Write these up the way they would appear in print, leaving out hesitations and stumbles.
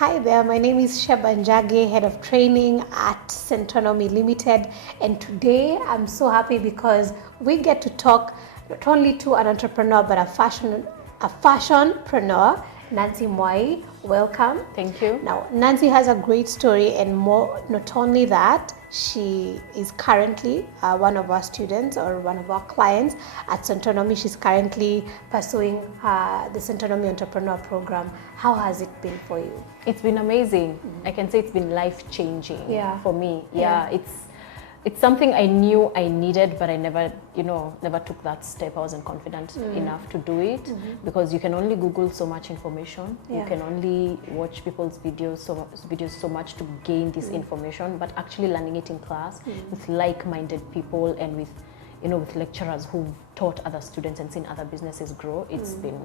Hi there, my name is Sheba Njagi, Head of Training at Centonomy Limited, and today I'm so happy because we get to talk not only to an entrepreneur but a fashionpreneur, Nancie Mwai. Welcome. Thank you. Now, Nancie has a great story, and more, not only that, she is currently one of our students or one of our clients at Centonomy. She's currently pursuing the Centonomy Entrepreneur Program. How has it been for you? It's been amazing. I can say it's been life-changing for me. It's something I knew I needed, but I never took that step. I wasn't confident enough to do it because you can only Google so much information. You can only watch people's videos so much to gain this information, but actually learning it in class with like-minded people and with lecturers who've taught other students and seen other businesses grow, it's been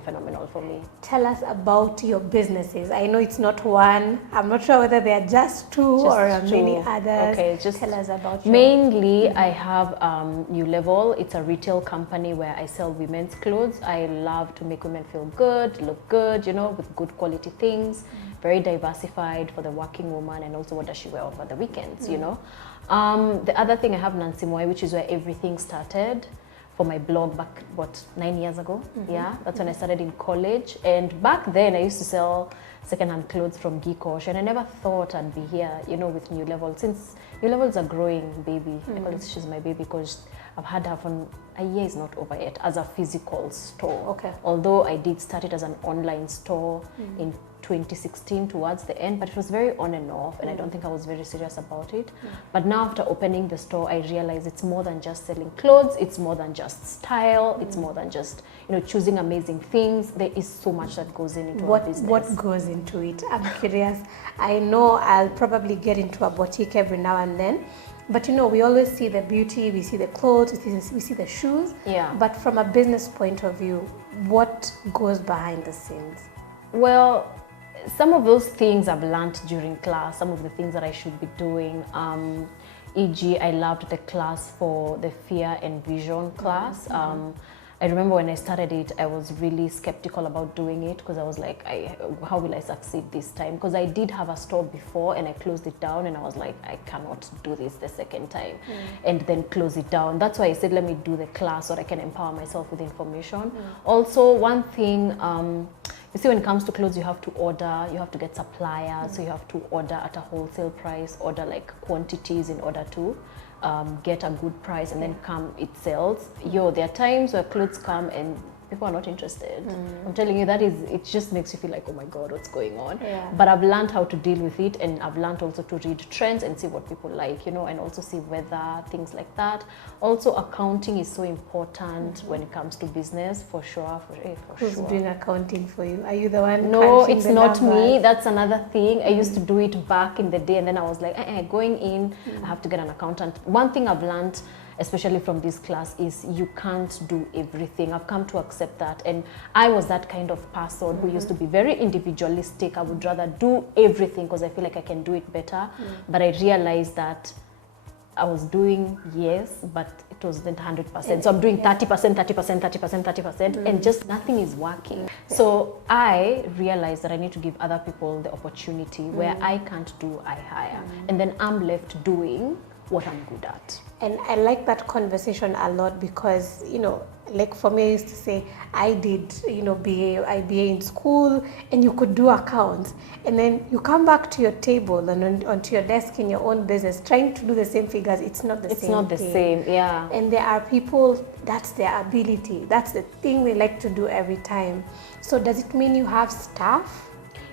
phenomenal for me. Tell us about your businesses. I know it's not one. I'm not sure whether there are just two or many others. Okay, tell us about your... Mainly, I have New Level. It's a retail company where I sell women's clothes. I love to make women feel good, look good, with good quality things. Very diversified for the working woman, and also what does she wear over the weekends, The other thing, I have Nancie Mwai, which is where everything started for my blog back, 9 years ago? Yeah, that's when I started in college. And back then I used to sell secondhand clothes from Gikosh, and I never thought I'd be here, with New Level. Since New Level is a growing baby, because she's my baby, because I've had her for a year is not over yet as a physical store. Okay. Although I did start it as an online store in 2016 towards the end, but it was very on and off, and I don't think I was very serious about it. But now after opening the store, I realized it's more than just selling clothes, it's more than just style, it's more than just choosing amazing things. There is so much that goes into our business. What goes into it? I'm curious. I know I'll probably get into a boutique every now and then, but we always see the beauty, we see the clothes, we see the shoes. Yeah. But from a business point of view, what goes behind the scenes? Well, some of those things I've learned during class, some of the things that I should be doing. E.g., I loved the class for the fear and vision class. I remember when I started it, I was really skeptical about doing it because I was like, how will I succeed this time? Because I did have a store before and I closed it down, and I was like, I cannot do this the second time and then close it down. That's why I said, let me do the class so I can empower myself with information. Also, one thing, you see, when it comes to clothes, you have to order, you have to get suppliers, so you have to order at a wholesale price, order like quantities in order to get a good price, and then it sells. There are times where clothes come and people are not interested. I'm telling you, it just makes you feel like, oh my God, what's going on? Yeah. But I've learned how to deal with it, and I've learned also to read trends and see what people like, and also see weather, things like that. Also, accounting is so important when it comes to business, for sure. Who's doing accounting for you? Are you the one? No, it's not me. That's another thing. I used to do it back in the day, and then I was like, going in, I have to get an accountant. One thing I've learned, especially from this class, is you can't do everything. I've come to accept that, and I was that kind of person who used to be very individualistic. I would rather do everything because I feel like I can do it better, but I realized that I was doing, but it wasn't 100%. So I'm doing 30%, 30%, 30%, 30%, and just nothing is working. So I realized that I need to give other people the opportunity where I can't do, I hire. And then I'm left doing what I'm good at. And I like that conversation a lot because, like for me, I used to say, I did, BA in school, and you could do accounts. And then you come back to your table and onto your desk in your own business, trying to do the same figures. It's not the same. It's not the same, yeah. And there are people, that's their ability. That's the thing they like to do every time. So does it mean you have staff?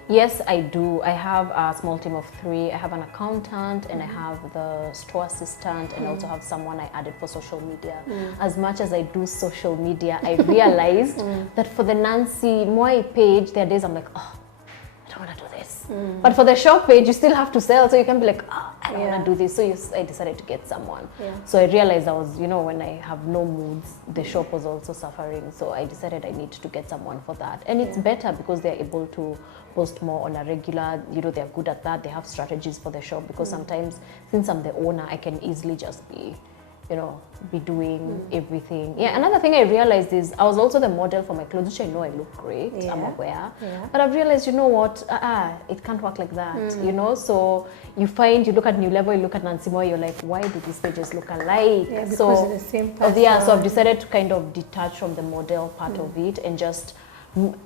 Yes, I do. I have a small team of 3. I have an accountant, and I have the store assistant, and also have someone I added for social media. As much as I do social media, I realized that for the Nancie Mwai page, there are days I'm like, oh, I don't want to do this. But for the shop page, you still have to sell, so you can be like, oh, I don't want to do this. So I decided to get someone. So I realized I was, when I have no moods, the shop was also suffering. So I decided I need to get someone for that. And it's better because they're able to post more on a regular, they're good at that. They have strategies for the shop because sometimes, since I'm the owner, I can easily just be you know, be doing everything. Yeah, another thing I realized is I was also the model for my clothes, which I know I look great, I'm aware. But I've realized, you know what, it can't work like that, you know? So you look at New Level, you look at Nancie Mwai, you're like, why do these pages look alike? Yeah, because it's the same person. Yeah, so I've decided to kind of detach from the model part of it and just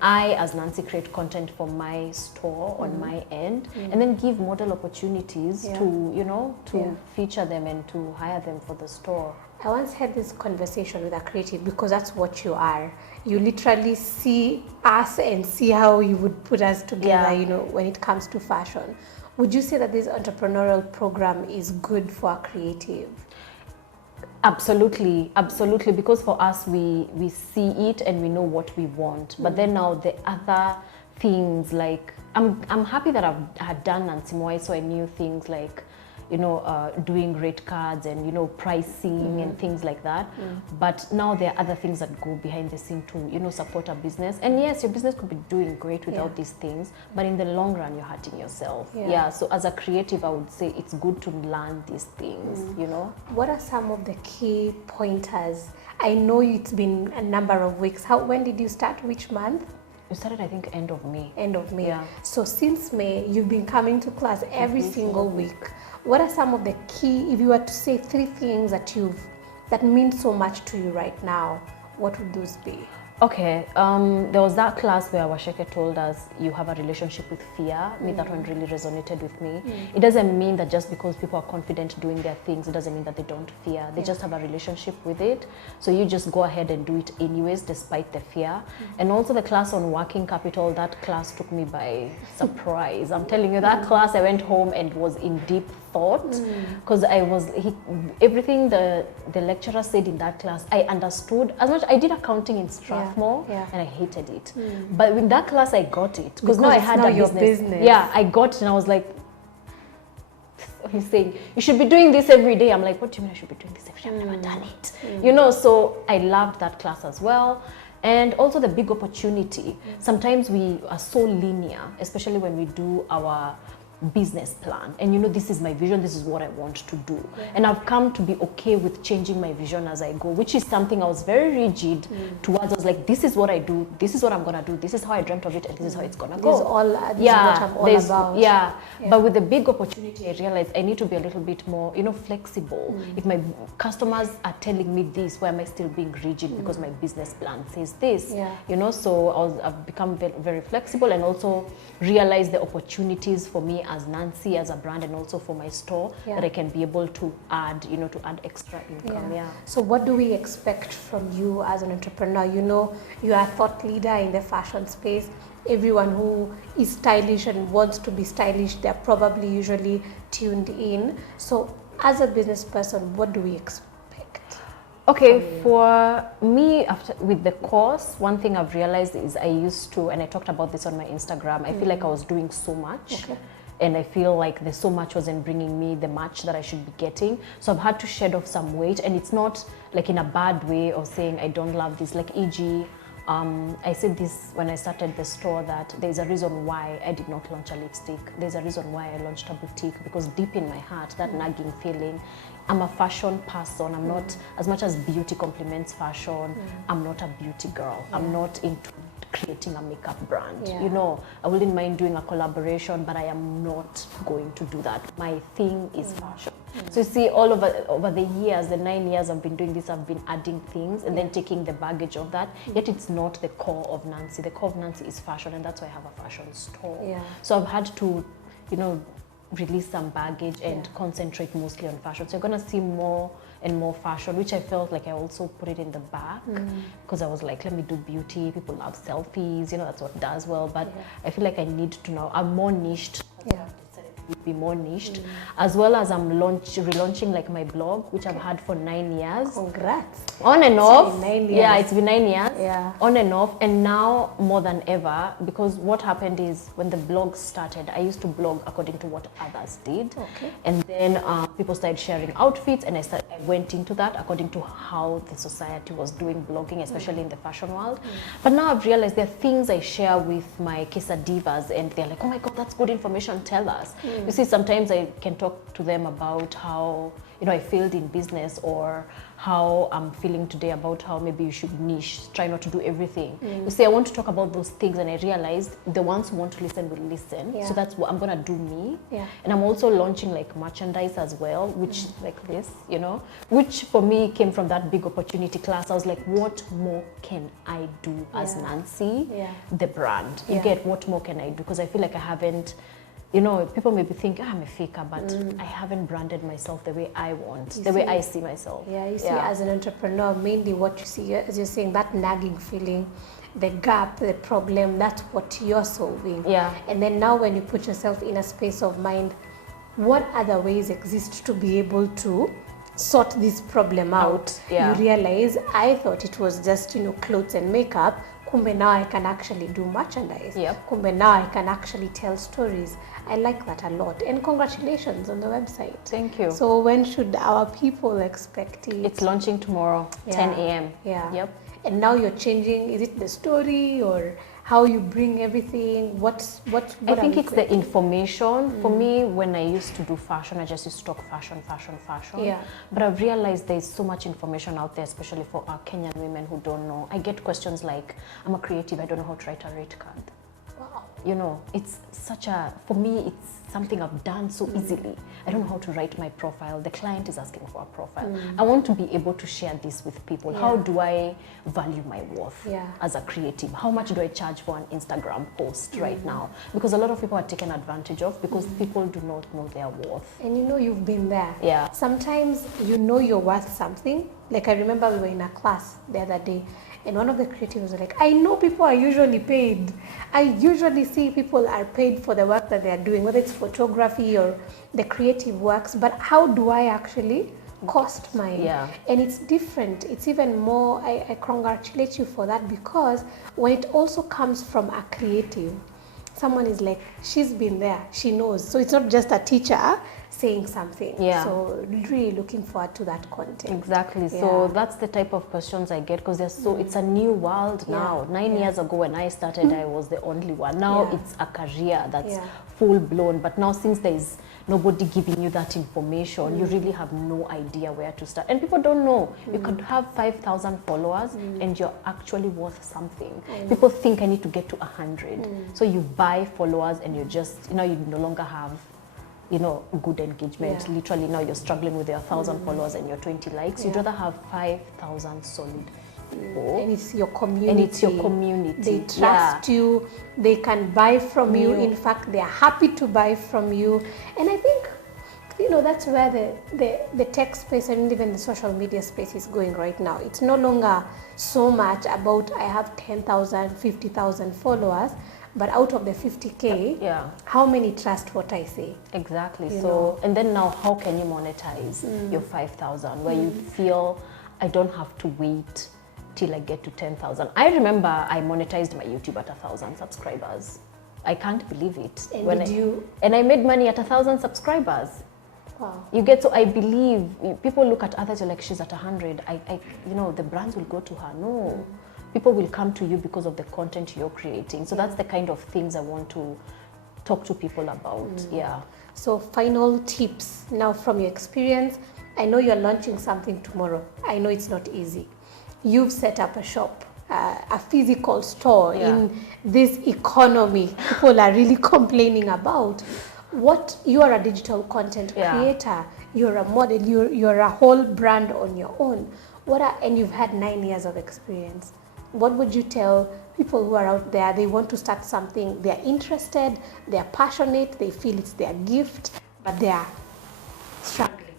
I, as Nancy, create content for my store on my end, and then give model opportunities to, you know, to feature them and to hire them for the store. I once had this conversation with a creative, because that's what you are. You literally see us and see how you would put us together, you know, when it comes to fashion. Would you say that this entrepreneurial program is good for a creative? Absolutely, absolutely, because for us we see it and we know what we want. But then now the other things, like I'm happy that I had done Nancie Mwai, so I knew things like, you know, doing rate cards and, you know, pricing and things like that. But now there are other things that go behind the scene to, you know, support a business. And yes, your business could be doing great without these things, but in the long run, you're hurting yourself. So as a creative, I would say it's good to learn these things, you know. What are some of the key pointers? I know it's been a number of weeks. When did you start? Which month? We started, I think, end of May. End of May. Yeah. So since May, you've been coming to class every single week. What are some of the key, if you were to say 3 things that mean so much to you right now, what would those be? Okay, there was that class where Washeke told us you have a relationship with fear. That one really resonated with me. It doesn't mean that just because people are confident doing their things, it doesn't mean that they don't fear. They just have a relationship with it. So you just go ahead and do it anyways, despite the fear. And also the class on working capital, that class took me by surprise. I'm telling you, that class, I went home and was in deep thought, because everything the lecturer said in that class, I understood. As much I did accounting in Strathmore, and I hated it. But in that class, I got it, because now I had a business. Yeah, I got it, and I was like, he's saying, you should be doing this every day. I'm like, what do you mean I should be doing this every day? I've never done it. You know, so I loved that class as well. And also the big opportunity. Sometimes we are so linear, especially when we do our business plan, and you know, this is my vision, this is what I want to do, and I've come to be okay with changing my vision as I go, which is something I was very rigid towards. I was like, this is what I do, this is what I'm gonna do, this is how I dreamt of it, and this is how it's gonna go. This is what I'm all about. But with the big opportunity, I realized I need to be a little bit more, you know, flexible. If my customers are telling me this, why am I still being rigid because my business plan says this? You know, so I've become very, very flexible, and also realize the opportunities for me as Nancy, as a brand, and also for my store, that I can be able to add, you know, to add extra income. So what do we expect from you as an entrepreneur? You know, you are a thought leader in the fashion space. Everyone who is stylish and wants to be stylish, they're probably usually tuned in. So as a business person, what do we expect? Okay, for me, with the course, one thing I've realized is I used to, and I talked about this on my Instagram, I feel like I was doing so much. And I feel like there's so much wasn't bringing me the match that I should be getting. So I've had to shed off some weight, and it's not like in a bad way of saying I don't love this. Like e.g., I said this when I started the store, that there's a reason why I did not launch a lipstick. There's a reason why I launched a boutique, because deep in my heart, that nagging feeling, I'm a fashion person. I'm not, as much as beauty complements fashion, I'm not a beauty girl. I'm not into creating a makeup brand. You know, I wouldn't mind doing a collaboration, but I am not going to do that. My thing is fashion. So you see, all over the years, the 9 years I've been doing this, I've been adding things and then taking the baggage of that. Yet it's not the core of Nancy. The core of Nancy is fashion, and that's why I have a fashion store. So I've had to, you know, release some baggage and concentrate mostly on fashion. So you're gonna see more and more fashion, which I felt like I also put it in the back, because I was like, let me do beauty. People love selfies, you know, that's what does well. But I feel like I need to now, I'm more niched. Be more niched, as well as I'm relaunching like my blog, which I've had for 9 years. Congrats. On and off. It's been 9 years. Yeah, it's been 9 years. On and off, and now more than ever, because what happened is when the blog started, I used to blog according to what others did, and then people started sharing outfits, and I went into that according to how the society was doing blogging, especially in the fashion world. But now I've realized there are things I share with my Kesa divas, and they're like, oh my God, that's good information, tell us. You see, sometimes I can talk to them about how, I failed in business, or how I'm feeling today about how maybe you should niche, try not to do everything. You see, I want to talk about those things, and I realized the ones who want to listen will listen. So that's what I'm gonna do, me. And I'm also launching like merchandise as well, which like this, which for me came from that big opportunity class. I was like, what more can I do as Nancie, the brand? You get, what more can I do? Because I feel like I haven't, people maybe think, I'm a faker, but I haven't branded myself the way I want, the way I see myself. You see, as an entrepreneur, mainly what you see, as you're saying, that nagging feeling, the gap, the problem, that's what you're solving. And then now when you put yourself in a space of mind, what other ways exist to be able to sort this problem out? You realize, I thought it was just, clothes and makeup. Kumbe, now I can actually do merchandise. Kumbe, now I can actually tell stories. I like that a lot. And congratulations on the website. Thank you. So when should our people expect it? It's launching tomorrow, 10 a.m. And now you're changing, is it the story or how you bring everything? What I think it's the information. For me, when I used to do fashion, I just used to talk fashion. But I've realized there's so much information out there, especially for our Kenyan women who don't know. I get questions like, I'm a creative, I don't know how to write a rate card. It's such a, for me, it's something I've done so easily. I don't know how to write my profile. The client is asking for a profile. I want to be able to share this with people. How do I value my worth as a creative? How much do I charge for an Instagram post right now? Because a lot of people are taken advantage of because people do not know their worth. And you've been there. Sometimes you're worth something. Like I remember we were in a class the other day, and one of the creatives was like, I know people are usually paid. I usually see people are paid for the work that they're doing, whether it's photography or the creative works, but how do I actually cost mine? And it's different. It's even more, I congratulate you for that, because when it also comes from a creative, someone is like, she's been there, she knows. So it's not just a teacher saying something. So really looking forward to that content. Exactly. So that's the type of questions I get, because it's a new world now. 9 years ago when I started, I was the only one. Now it's a career that's full blown. But now, since there is nobody giving you that information, you really have no idea where to start. And people don't know. You could have 5,000 followers and you're actually worth something. People think I need to get to 100. So you buy followers and you just, you no longer have good engagement. Literally now you're struggling with your 1,000 followers and your 20 likes. You'd rather have 5,000 solid people. And it's your community. They trust you. They can buy from you. In fact, they are happy to buy from you. And I think, that's where the tech space and even the social media space is going right now. It's no longer so much about I have 10,000, 50,000 followers, but out of the 50K, how many trust what I say? Exactly. And then now, how can you monetize your 5,000 where you feel I don't have to wait till I get to 10,000? I remember I monetized my YouTube at 1,000 subscribers. I can't believe it. And I made money at 1,000 subscribers. Wow. You get, so I believe people look at others, you're like, she's at 100. The brands will go to her. No. People will come to you because of the content you're creating. So that's the kind of things I want to talk to people about. So final tips now from your experience. I know you're launching something tomorrow. I know it's not easy. You've set up a shop, a physical store in this economy people are really complaining about. You are a digital content creator. You're a model. You're a whole brand on your own. And you've had 9 years of experience. What would you tell people who are out there? They want to start something, they're interested, they're passionate, they feel it's their gift, but they are struggling.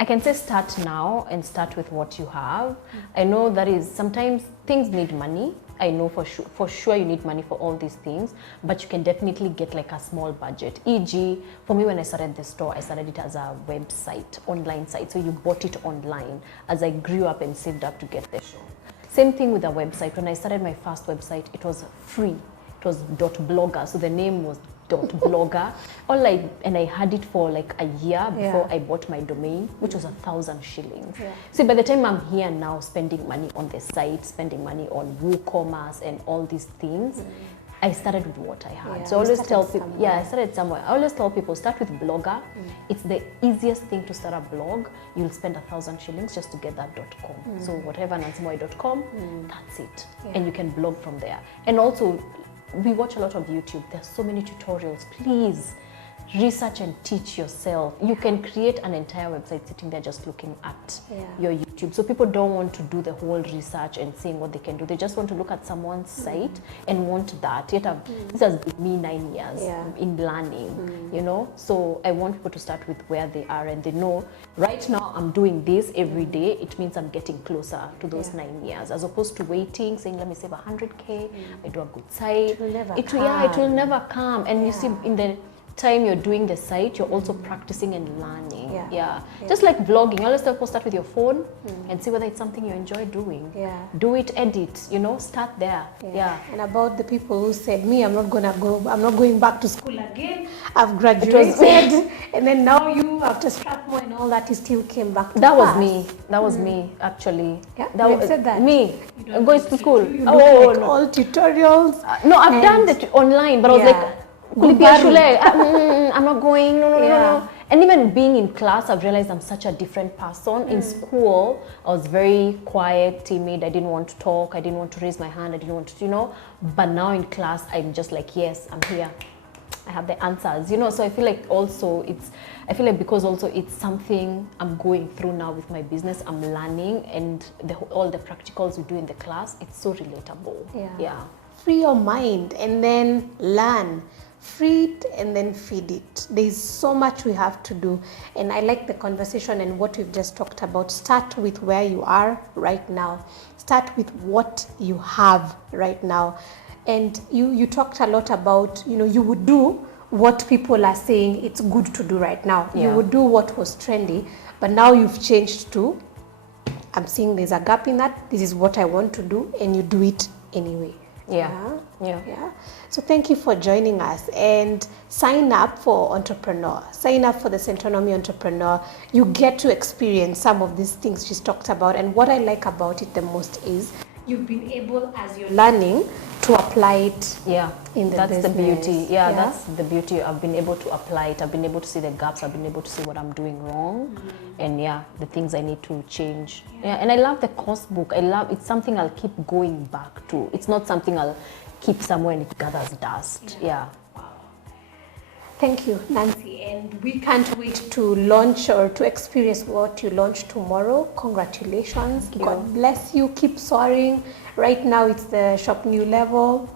I can say start now and start with what you have. I know that is sometimes things need money. I know for sure you need money for all these things, but you can definitely get like a small budget. E.g., for me, when I started the store, I started it as a website, online site. So you bought it online as I grew up and saved up to get the show. Same thing with the website. When I started my first website, it was free. It was .blogger, so the name was .blogger. And I had it for like a year before I bought my domain, which was 1,000 shillings. So by the time I'm here now, spending money on the site, spending money on WooCommerce and all these things, I started with what I had. Yeah, So I always tell people, somewhere. I started somewhere. I always tell people, start with Blogger. It's the easiest thing to start a blog. You'll spend 1,000 shillings just to get that .com. So whatever, nanciemwai.com, that's it. Yeah. And you can blog from there. And also, we watch a lot of YouTube. There's so many tutorials. Please research and teach yourself. You can create an entire website sitting there just looking at your YouTube. So people don't want to do the whole research and seeing what they can do. They just want to look at someone's site and want that. This has been me 9 years in learning, you know. So I want people to start with where they are and they know, right now I'm doing this every day. It means I'm getting closer to those 9 years, as opposed to waiting, saying, let me save 100K, I do a good site. It will never it come. will never come. And you see, in the time you're doing the site, you're also practicing and learning. Just like vlogging, you always tell people, start with your phone and see whether it's something you enjoy doing. Do it, edit, you know, start there. And about the people who said, me, I'm not going back to school again, I've graduated, and then now you, after Strathmore and all that, you still came back to that class. was me actually. That was said that. Me. I'm going to school. You look like all tutorials. No, I've done that online, but I was like, I'm not going, no. And even being in class, I've realized I'm such a different person. In school, I was very quiet, timid, I didn't want to talk, I didn't want to raise my hand, I didn't want to, you know. But now in class, I'm just like, yes, I'm here. I have the answers, you know. So I feel like also because also it's something I'm going through now with my business, I'm learning, and all the practicals we do in the class, it's so relatable. Free your mind and then learn. Free it and then feed it. There's so much we have to do, and I like the conversation and what we've just talked about. Start with where you are right now. Start with what you have right now. And you talked a lot about, you know, you would do what people are saying it's good to do right now. You would do what was trendy, but now you've changed to, I'm seeing there's a gap in that, this is what I want to do, and you do it anyway. So thank you for joining us, and sign up for Entrepreneur. Sign up for the Centonomy Entrepreneur. You get to experience some of these things she's talked about, and what I like about it the most is you've been able, as you're learning, to apply it in the that's business. the beauty. That's the beauty. I've been able to apply it. I've been able to see the gaps. I've been able to see what I'm doing wrong, and the things I need to change. And I love the course book. It's something I'll keep going back to. It's not something I'll keep somewhere and it gathers dust. Thank you, Nancie, and we can't wait to launch or to experience what you launch tomorrow. Congratulations. God bless you. Keep soaring. Right now it's the shop new level.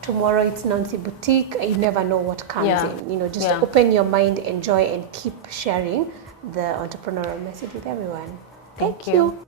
Tomorrow it's Nancie Boutique. You never know what comes in. You know, just open your mind, enjoy, and keep sharing the entrepreneurial message with everyone. Thank you.